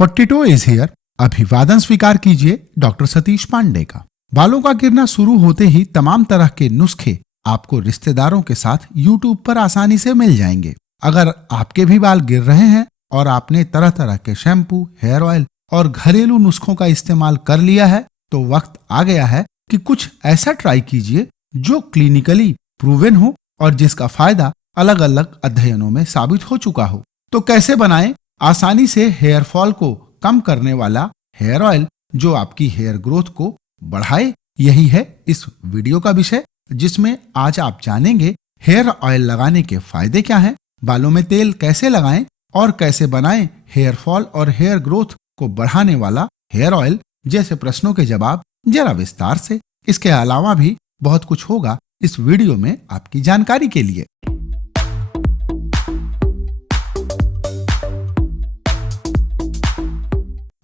42 is here. अभिवादन स्वीकार कीजिए डॉक्टर सतीश पांडे का। बालों का गिरना शुरू होते ही तमाम तरह के नुस्खे आपको रिश्तेदारों के साथ YouTube पर आसानी से मिल जाएंगे। अगर आपके भी बाल गिर रहे हैं और आपने तरह तरह के शैम्पू, हेयर ऑयल और घरेलू नुस्खों का इस्तेमाल कर लिया है, तो वक्त आ गया है कि कुछ ऐसा ट्राई कीजिए जो क्लिनिकली प्रूवन हो और जिसका फायदा अलग अलग अध्ययनों में साबित हो चुका हो। तो कैसे बनाएं आसानी से हेयर फॉल को कम करने वाला हेयर ऑयल जो आपकी हेयर ग्रोथ को बढ़ाए? यही है इस वीडियो का विषय, जिसमें आज आप जानेंगे हेयर ऑयल लगाने के फायदे क्या हैं, बालों में तेल कैसे लगाएं और कैसे बनाएं हेयर फॉल और हेयर ग्रोथ को बढ़ाने वाला हेयर ऑयल जैसे प्रश्नों के जवाब जरा विस्तार से। इसके अलावा भी बहुत कुछ होगा इस वीडियो में आपकी जानकारी के लिए।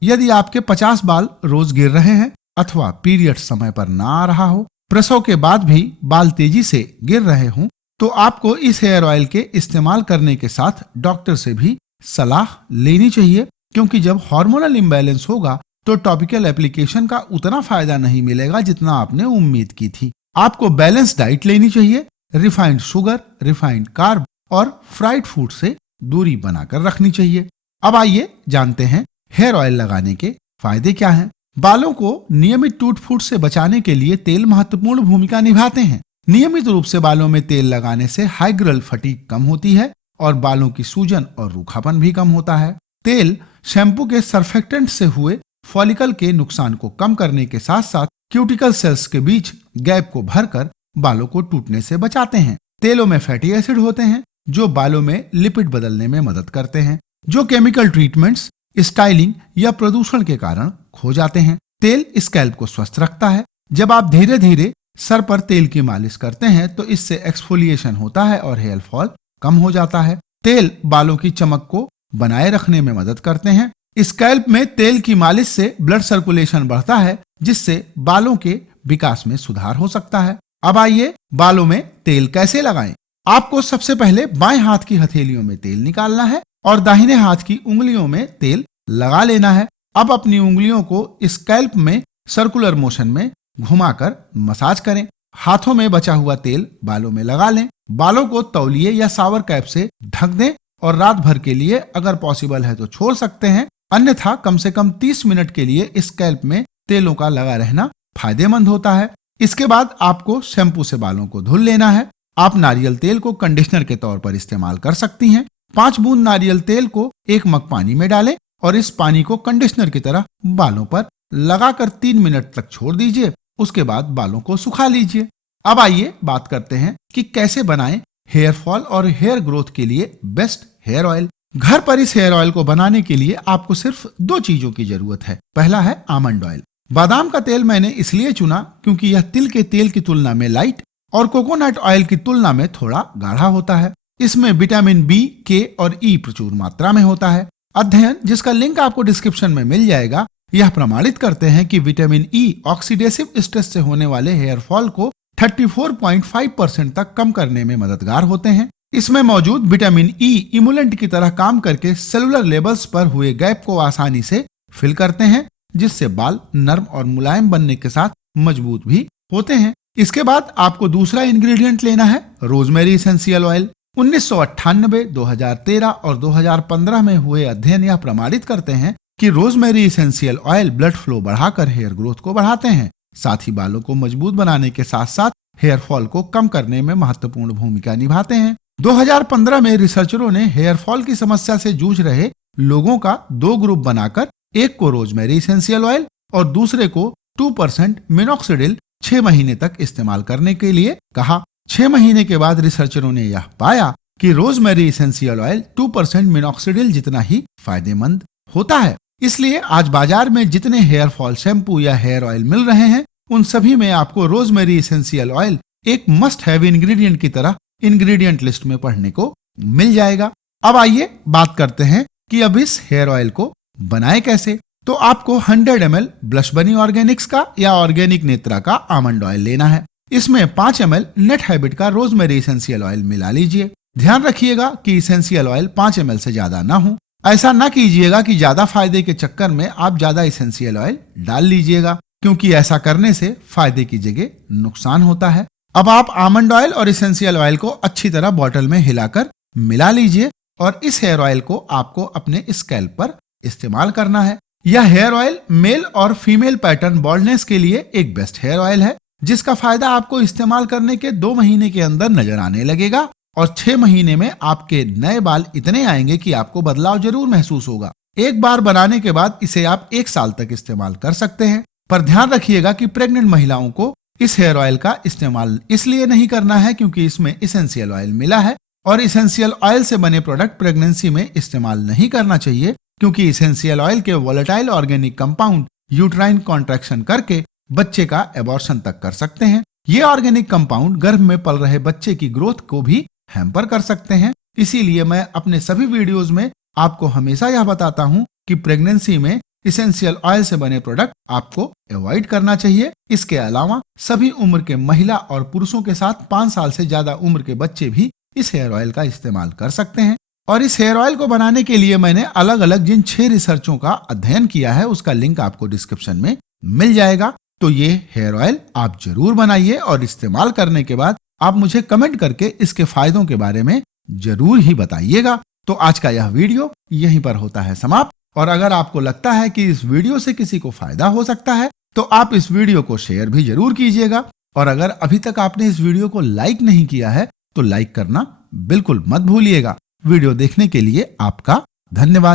यदि आपके 50 बाल रोज गिर रहे हैं अथवा पीरियड समय पर ना आ रहा हो, प्रसव के बाद भी बाल तेजी से गिर रहे हों, तो आपको इस हेयर ऑयल के इस्तेमाल करने के साथ डॉक्टर से भी सलाह लेनी चाहिए, क्योंकि जब हार्मोनल इम्बैलेंस होगा तो टॉपिकल एप्लीकेशन का उतना फायदा नहीं मिलेगा जितना आपने उम्मीद की थी। आपको बैलेंस डाइट लेनी चाहिए, रिफाइंड शुगर, रिफाइंड कार्ब और फ्राइड फूड से दूरी बनाकर रखनी चाहिए। अब आइए जानते हैं हेयर ऑयल लगाने के फायदे क्या हैं। बालों को नियमित टूट फूट से बचाने के लिए तेल महत्वपूर्ण भूमिका निभाते हैं। नियमित रूप से बालों में तेल लगाने से हाइग्रल फटीग कम होती है और बालों की सूजन और रूखापन भी कम होता है। तेल शैम्पू के सर्फेक्टेंट से हुए फॉलिकल के नुकसान को कम करने के साथ साथ क्यूटिकल सेल्स के बीच गैप को भरकर बालों को टूटने से बचाते हैं। तेलों में फैटी एसिड होते हैं जो बालों में लिपिड बदलने में मदद करते हैं, जो केमिकल ट्रीटमेंट्स, स्टाइलिंग या प्रदूषण के कारण खो जाते हैं। तेल स्कैल्प को स्वस्थ रखता है। जब आप धीरे धीरे सर पर तेल की मालिश करते हैं तो इससे एक्सफोलिएशन होता है और हेयर फॉल कम हो जाता है। तेल बालों की चमक को बनाए रखने में मदद करते हैं। स्कैल्प में तेल की मालिश से ब्लड सर्कुलेशन बढ़ता है, जिससे बालों के विकास में सुधार हो सकता है। अब आइए बालों में तेल कैसे लगाएं। आपको सबसे पहले बाएं हाथ की हथेलियों में तेल निकालना है और दाहिने हाथ की उंगलियों में तेल लगा लेना है। अब अपनी उंगलियों को स्कैल्प में सर्कुलर मोशन में घुमाकर मसाज करें। हाथों में बचा हुआ तेल बालों में लगा लें। बालों को तौलिए या शावर कैप से ढक दें और रात भर के लिए अगर पॉसिबल है तो छोड़ सकते हैं, अन्यथा कम से कम 30 मिनट के लिए स्कैल्प में तेलों का लगा रहना फायदेमंद होता है। इसके बाद आपको शैम्पू से बालों को धुल लेना है। आप नारियल तेल को कंडीशनर के तौर पर इस्तेमाल कर सकती हैं। 5 बूंद नारियल तेल को 1 मग पानी में डालें और इस पानी को कंडीशनर की तरह बालों पर लगाकर 3 मिनट तक छोड़ दीजिए। उसके बाद बालों को सुखा लीजिए। अब आइए बात करते हैं कि कैसे बनाएं हेयर फॉल और हेयर ग्रोथ के लिए बेस्ट हेयर ऑयल। घर पर इस हेयर ऑयल को बनाने के लिए आपको सिर्फ 2 चीजों की जरूरत है। पहला है आमंड ऑयल। बादाम का तेल मैंने इसलिए चुना क्योंकि यह तिल के तेल की तुलना में लाइट और कोकोनट ऑयल की तुलना में थोड़ा गाढ़ा होता है। इसमें विटामिन बी, के और ई प्रचुर मात्रा में होता है। अध्ययन, जिसका लिंक आपको डिस्क्रिप्शन में मिल जाएगा, यह प्रमाणित करते हैं कि विटामिन ई ऑक्सीडेसिव स्ट्रेस से होने वाले हेयर फॉल को 34.5% तक कम करने में मददगार होते हैं। इसमें मौजूद विटामिन ई इमुलेंट की तरह काम करके सेलुलर लेवल्स पर हुए गैप को आसानी से फिल करते हैं, जिससे बाल नर्म और मुलायम बनने के साथ मजबूत भी होते हैं। इसके बाद आपको दूसरा इंग्रेडिएंट लेना है रोजमेरी एसेंशियल ऑयल। 1998, 2013 और 2015 में हुए अध्ययन यह प्रमाणित करते हैं कि rosemary essential oil blood flow बढ़ाकर हेयर ग्रोथ को बढ़ाते हैं, साथ ही बालों को मजबूत बनाने के साथ साथ हेयर फॉल को कम करने में महत्वपूर्ण भूमिका निभाते हैं। 2015 में रिसर्चरों ने हेयर फॉल की समस्या से जूझ रहे लोगों का 2 ग्रुप बनाकर एक को रोजमेरी एसेंशियल ऑयल और दूसरे को 2% मिनॉक्सिडिल 6 महीने तक इस्तेमाल करने के लिए कहा। 6 महीने के बाद रिसर्चरों ने यह पाया कि रोजमेरी एसेंशियल ऑयल 2% मिनॉक्सिडिल जितना ही फायदेमंद होता है। इसलिए आज बाजार में जितने हेयर फॉल शैम्पू या हेयर ऑयल मिल रहे हैं, उन सभी में आपको रोजमेरी एसेंशियल ऑयल एक मस्ट हैव इंग्रेडिएंट की तरह इंग्रेडिएंट लिस्ट में पढ़ने को मिल जाएगा। अब आइए बात करते हैं कि अब इस हेयर ऑयल को बनाए कैसे। तो आपको 100 ml ब्लश बनी ऑर्गेनिक्स का या ऑर्गेनिक नेत्रा का आमंड ऑयल लेना है। इसमें 5 ml नेट हैबिट का रोजमेरी एसेंशियल ऑयल मिला लीजिए। ध्यान रखिएगा कि एसेंशियल ऑयल 5 ml से ज्यादा ना हो, ऐसा ना कीजिएगा कि ज्यादा फायदे के चक्कर में आप ज्यादा इसेंशियल ऑयल डाल लीजिएगा, क्योंकि ऐसा करने से फायदे की जगह नुकसान होता है। अब आप आमंड ऑयल और इसेंशियल ऑयल को अच्छी तरह बॉटल में हिलाकर मिला लीजिए और इस हेयर ऑयल को आपको अपने स्कैल्प पर इस्तेमाल करना है। यह हेयर ऑयल मेल और फीमेल पैटर्न बॉल्डनेस के लिए एक बेस्ट हेयर ऑयल है, जिसका फायदा आपको इस्तेमाल करने के 2 महीने के अंदर नजर आने लगेगा और 6 महीने में आपके नए बाल इतने आएंगे कि आपको बदलाव जरूर महसूस होगा। एक बार बनाने के बाद इसे आप 1 साल तक इस्तेमाल कर सकते हैं, पर ध्यान रखिएगा कि प्रेग्नेंट महिलाओं को इस हेयर ऑयल का इस्तेमाल इसलिए नहीं करना है क्योंकि इसमें इसेंशियल ऑयल मिला है और इसेंशियल ऑयल से बने प्रोडक्ट प्रेगनेंसी में इस्तेमाल नहीं करना चाहिए, क्योंकि इसेंशियल ऑयल के volatile organic compound uterine contraction करके बच्चे का एबॉर्शन तक कर सकते हैं। ये ऑर्गेनिक कंपाउंड गर्भ में पल रहे बच्चे की ग्रोथ को भी हैम्पर कर सकते हैं। इसीलिए मैं अपने सभी वीडियोस में आपको हमेशा यह बताता हूं कि प्रेगनेंसी में इसेंशियल ऑयल से बने प्रोडक्ट आपको अवॉइड करना चाहिए। इसके अलावा सभी उम्र के महिला और पुरुषों के साथ 5 साल से ज्यादा उम्र के बच्चे भी इस हेयर ऑयल का इस्तेमाल कर सकते हैं। और इस हेयर ऑयल को बनाने के लिए मैंने अलग अलग जिन 6 रिसर्चों का अध्ययन किया है उसका लिंक आपको डिस्क्रिप्शन में मिल जाएगा। तो ये हेयर ऑयल आप जरूर बनाइए और इस्तेमाल करने के बाद आप मुझे कमेंट करके इसके फायदों के बारे में जरूर ही बताइएगा। तो आज का यह वीडियो यहीं पर होता है समाप्त, और अगर आपको लगता है कि इस वीडियो से किसी को फायदा हो सकता है तो आप इस वीडियो को शेयर भी जरूर कीजिएगा। और अगर अभी तक आपने इस वीडियो को लाइक नहीं किया है तो लाइक करना बिल्कुल मत भूलिएगा। वीडियो देखने के लिए आपका धन्यवाद।